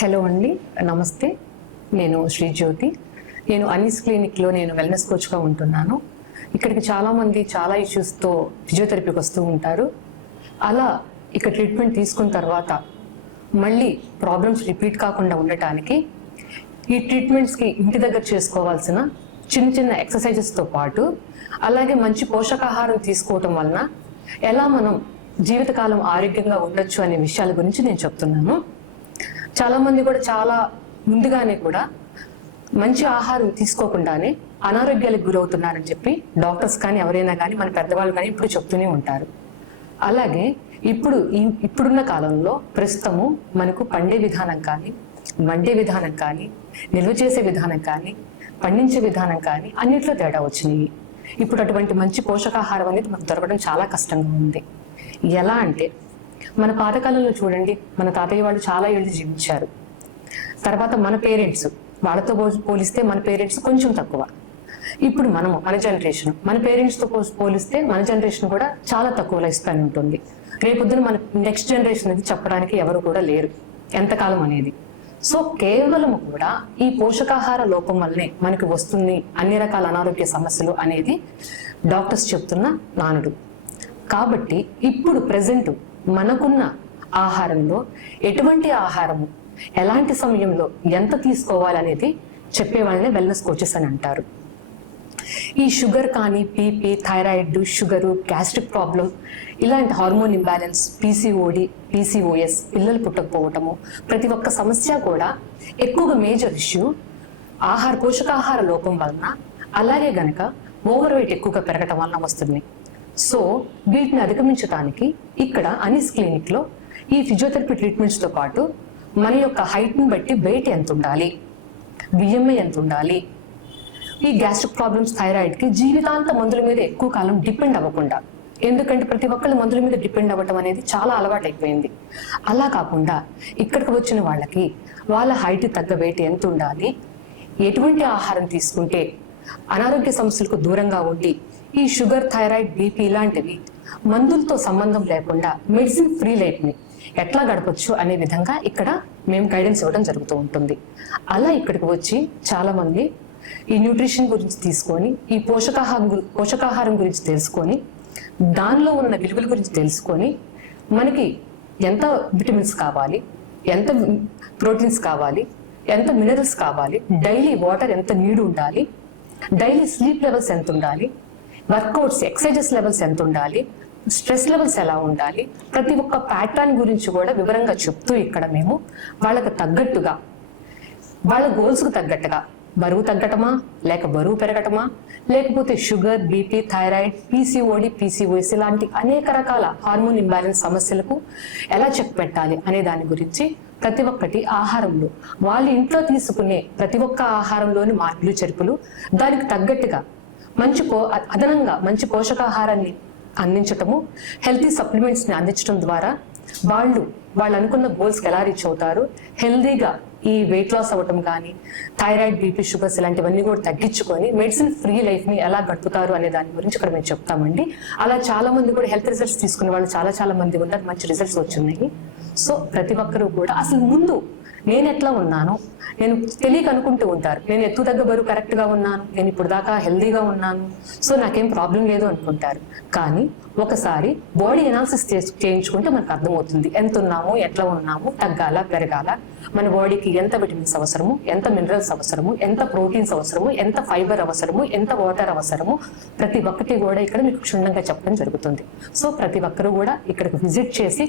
Hello అండి, నమస్తే. నేను శ్రీజ్యోతి. నేను అనీస్ క్లినిక్లో వెల్నెస్ కోచ్గా ఉంటున్నాను. ఇక్కడికి చాలామంది చాలా ఇష్యూస్తో ఫిజియోథెరపీకి వస్తూ ఉంటారు. అలా ఇక్కడ ట్రీట్మెంట్ తీసుకున్న తర్వాత మళ్ళీ ప్రాబ్లమ్స్ రిపీట్ కాకుండా ఉండటానికి ఈ ట్రీట్మెంట్స్కి ఇంటి దగ్గర చేసుకోవాల్సిన చిన్న చిన్న ఎక్సర్సైజెస్తో పాటు అలాగే మంచి పోషకాహారం తీసుకోవటం వలన ఎలా మనం జీవితకాలం ఆరోగ్యంగా ఉండొచ్చు అనే విషయాల గురించి నేను చెప్తున్నాను. చాలామంది కూడా చాలా ముందుగానే కూడా మంచి ఆహారం తీసుకోకుండానే అనారోగ్యాలకు గురవుతున్నారని చెప్పి డాక్టర్స్ కానీ ఎవరైనా కానీ మన పెద్దవాళ్ళు కానీ ఇప్పుడు చెప్తూనే ఉంటారు. అలాగే ఇప్పుడున్న కాలంలో ప్రస్తుతము మనకు పండే విధానం కానీ, వండే విధానం కానీ, నిల్వ చేసే విధానం కానీ, పండించే విధానం కానీ అన్నిట్లో తేడా వచ్చినాయి. ఇప్పుడు అటువంటి మంచి పోషకాహారం అనేది మనకు దొరకడం చాలా కష్టంగా ఉంది. ఎలా అంటే మన పాతకాలంలో చూడండి, మన తాతయ్య వాళ్ళు చాలా ఏళ్ళు జీవించారు. తర్వాత మన పేరెంట్స్ వాళ్ళతో పోలిస్తే మన పేరెంట్స్ కొంచెం తక్కువ. ఇప్పుడు మన జనరేషన్ మన పేరెంట్స్తో పోలిస్తే మన జనరేషన్ కూడా చాలా తక్కువ లైఫ్ స్పాన్ ఉంటుంది. రేపొద్దున మన నెక్స్ట్ జనరేషన్ అనేది చెప్పడానికి ఎవరు కూడా లేరు ఎంతకాలం అనేది. సో కేవలం కూడా ఈ పోషకాహార లోపం వల్లనే మనకి వస్తుంది అన్ని రకాల అనారోగ్య సమస్యలు అనేది డాక్టర్స్ చెప్తున్న నానుడు. కాబట్టి ఇప్పుడు ప్రెజెంట్ మనకున్న ఆహారంలో ఎటువంటి ఆహారము ఎలాంటి సమయంలో ఎంత తీసుకోవాలనేది చెప్పే వాళ్ళనే వెల్నెస్ కోచెస్ అని అంటారు. ఈ షుగర్ కానీ, BP, thyroid, sugar, gastric problem, ఇలాంటి హార్మోన్ ఇంబ్యాలెన్స్, పీసీఓడి, పీసీఓఎస్, పిల్లలు పుట్టకపోవటము, ప్రతి ఒక్క సమస్య కూడా ఎక్కువగా మేజర్ ఇష్యూ పోషకాహార లోపం వలన, అలాగే గనక ఓవర్ వెయిట్ ఎక్కువగా పెరగటం వలన వస్తుంది. సో వీటిని అధిగమించడానికి ఇక్కడ అనీస్ క్లినిక్లో ఈ ఫిజియోథెరపీ ట్రీట్మెంట్స్తో పాటు మన యొక్క హైట్ని బట్టి వెయిట్ ఎంత ఉండాలి, బిఎంఐ ఎంత ఉండాలి, ఈ గ్యాస్ట్రిక్ ప్రాబ్లమ్స్, థైరాయిడ్కి జీవితాంత మందుల మీద ఎక్కువ కాలం డిపెండ్ అవ్వకుండా, ఎందుకంటే ప్రతి ఒక్కళ్ళు మందుల మీద డిపెండ్ అవ్వటం అనేది చాలా అలవాటు అయిపోయింది. అలా కాకుండా ఇక్కడికి వచ్చిన వాళ్ళకి వాళ్ళ హైట్ తగ్గ వెయిట్ ఎంత ఉండాలి, ఎటువంటి ఆహారం తీసుకుంటే అనారోగ్య సమస్యలకు దూరంగా ఉండి ఈ షుగర్, థైరాయిడ్, బీపీ ఇలాంటివి మందులతో సంబంధం లేకుండా మెడిసిన్ ఫ్రీ లైఫ్ని ఎట్లా గడపచ్చు అనే విధంగా ఇక్కడ మేము గైడెన్స్ ఇవ్వడం జరుగుతూ ఉంటుంది. అలా ఇక్కడికి వచ్చి చాలామంది ఈ న్యూట్రిషన్ గురించి తీసుకొని, ఈ పోషకాహారం గురించి తెలుసుకొని, దానిలో ఉన్న విలువల గురించి తెలుసుకొని, మనకి ఎంత విటమిన్స్ కావాలి, ఎంత ప్రోటీన్స్ కావాలి, ఎంత మినరల్స్ కావాలి, డైలీ వాటర్ ఎంత నీడు ఉండాలి, డైలీ స్లీప్ లెవెల్స్ ఎంత ఉండాలి, వర్కౌట్స్, ఎక్సర్సైజెస్ లెవెల్స్ ఎంత ఉండాలి, స్ట్రెస్ లెవెల్స్ ఎలా ఉండాలి, ప్రతి ఒక్క ప్యాటర్న్ గురించి కూడా వివరంగా చెప్తూ ఇక్కడ మేము వాళ్ళకు తగ్గట్టుగా, వాళ్ళ గోల్స్కు తగ్గట్టుగా బరువు తగ్గటమా, లేక బరువు పెరగటమా, లేకపోతే sugar, BP, thyroid, PCOD, PCOS ఇలాంటి అనేక రకాల హార్మోన్ ఇంబ్యాలెన్స్ సమస్యలకు ఎలా చెక్ పెట్టాలి అనే దాని గురించి ప్రతి ఒక్కటి ఆహారంలో వాళ్ళ ఇంట్లో తీసుకునే ప్రతి ఒక్క ఆహారంలోని మార్పులు చెరుపులు దానికి తగ్గట్టుగా అదనంగా మంచి పోషకాహారాన్ని అందించటము, హెల్తీ సప్లిమెంట్స్ని అందించడం ద్వారా వాళ్ళు అనుకున్న గోల్స్కి ఎలా రీచ్ అవుతారు, హెల్దీగా ఈ వెయిట్ లాస్ అవ్వటం కానీ, థైరాయిడ్, బీపీ, షుగర్స్ ఇలాంటివన్నీ కూడా తగ్గించుకొని మెడిసిన్ ఫ్రీ లైఫ్ని ఎలా గడుపుతారు అనే దాని గురించి ఇక్కడ మేము చెప్తామండి. అలా చాలా మంది కూడా హెల్త్ రిజల్ట్స్ తీసుకునే వాళ్ళు చాలా మంది ఉన్నారు, మంచి రిజల్ట్స్ వచ్చినాయి. సో ప్రతి ఒక్కరూ కూడా అసలు ముందు నేను ఎట్లా ఉన్నాను, నేను తెలియక అనుకుంటూ ఉంటారు, నేను ఎత్తు తగ్గ బరువు కరెక్ట్గా ఉన్నాను, నేను ఇప్పుడు దాకా హెల్దీగా ఉన్నాను, సో నాకేం ప్రాబ్లం లేదు అనుకుంటారు. కానీ ఒకసారి బాడీ ఎనాలిసిస్ చేయించుకుంటే మనకు అర్థమవుతుంది ఎంత ఉన్నాము, ఎట్లా ఉన్నాము, తగ్గాల పెరగాల, మన బాడీకి ఎంత విటమిన్స్ అవసరము, ఎంత మినరల్స్ అవసరము, ఎంత ప్రోటీన్స్ అవసరము, ఎంత ఫైబర్ అవసరము, ఎంత వాటర్ అవసరము, ప్రతి ఒక్కటి కూడా ఇక్కడ మీకు క్షుణ్ణంగా చెప్పడం జరుగుతుంది. సో ప్రతి ఒక్కరు కూడా ఇక్కడికి విజిట్ చేసి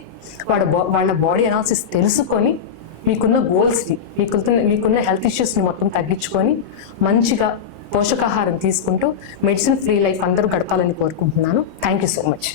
వాళ్ళ బాడీ ఎనాలిసిస్ తెలుసుకొని మీకున్న గోల్స్ని, మీకున్న హెల్త్ ఇష్యూస్ని మొత్తం తగ్గించుకొని మంచిగా పోషకాహారం తీసుకుంటూ మెడిసిన్ ఫ్రీ లైఫ్ అందరూ గడపాలని కోరుకుంటున్నాను. Thank you so much.